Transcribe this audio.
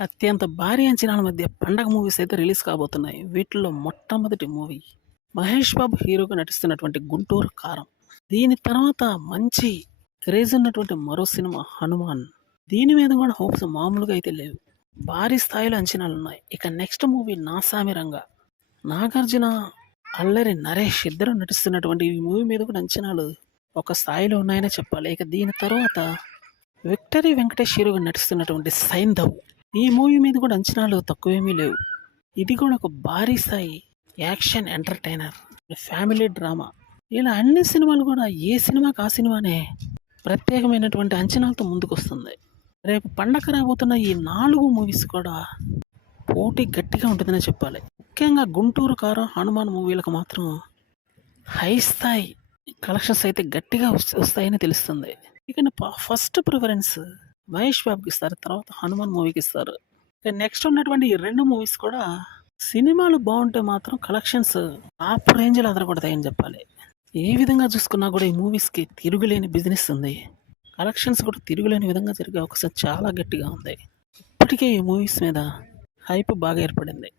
అత్యంత భారీ అంచనాల మధ్య పండగ మూవీస్ అయితే రిలీజ్ కాబోతున్నాయి. వీటిల్లో మొట్టమొదటి మూవీ మహేష్ బాబు హీరోగా నటిస్తున్నటువంటి 'గుంటూరు కారం'. దీని తర్వాత మంచి క్రేజ్ ఉన్నటువంటి మరో సినిమా 'హనుమాన్'. దీని మీద కూడా హోప్స్ మామూలుగా అయితే లేవు. భారీ స్థాయిలో అంచనాలున్నాయి. ఇక నెక్స్ట్ మూవీ 'నాసామి రంగ'. నాగార్జున, అల్లరి నరేష్ ఇద్దరు నటిస్తున్నటువంటి ఈ మూవీ మీద కూడా అంచనాలు ఒక స్థాయిలో ఉన్నాయనే చెప్పాలి. ఇక దీని తర్వాత విక్టరీ వెంకటేష్ హీరోగా నటిస్తున్నటువంటి 'సైంధవ్'. ఈ మూవీ మీద కూడా అంచనాలు తక్కువేమీ లేవు. ఇది కూడా ఒక భారీ స్థాయి యాక్షన్ ఎంటర్‌టైనర్, ఫ్యామిలీ డ్రామా. ఇలా అన్ని సినిమాలు కూడా ఏ సినిమాకి ఆ సినిమానే ప్రత్యేకమైనటువంటి అంచనాలతో ముందుకొస్తుంది. రేపు పండగ రాబోతున్న ఈ 4 మూవీస్ కూడా పోటీ గట్టిగా ఉంటుందనే చెప్పాలి. ముఖ్యంగా 'గుంటూరు కారం', 'హనుమాన్' మూవీలకు మాత్రం హై స్థాయి కలెక్షన్స్ అయితే గట్టిగా వస్తాయని తెలుస్తుంది. ఇక ఫస్ట్ ప్రిఫరెన్స్ మహేష్ బాబుకి ఇస్తారు. తర్వాత 'హనుమాన్' మూవీకి ఇస్తారు. ఇక నెక్స్ట్ ఉన్నటువంటి ఈ 2 మూవీస్ కూడా సినిమాలు బావుంటే మాత్రం కలెక్షన్స్ టాప్ రేంజ్‌లో అదరగొడతాయని చెప్పాలి. ఏ విధంగా చూసుకున్నా కూడా ఈ మూవీస్‌కి తిరుగులేని బిజినెస్ ఉంది. కలెక్షన్స్ కూడా తిరుగులేని విధంగా జరిగే అవకాశం చాలా గట్టిగా ఉంది. ఇప్పటికే ఈ మూవీస్ మీద హైప్ బాగా ఏర్పడింది.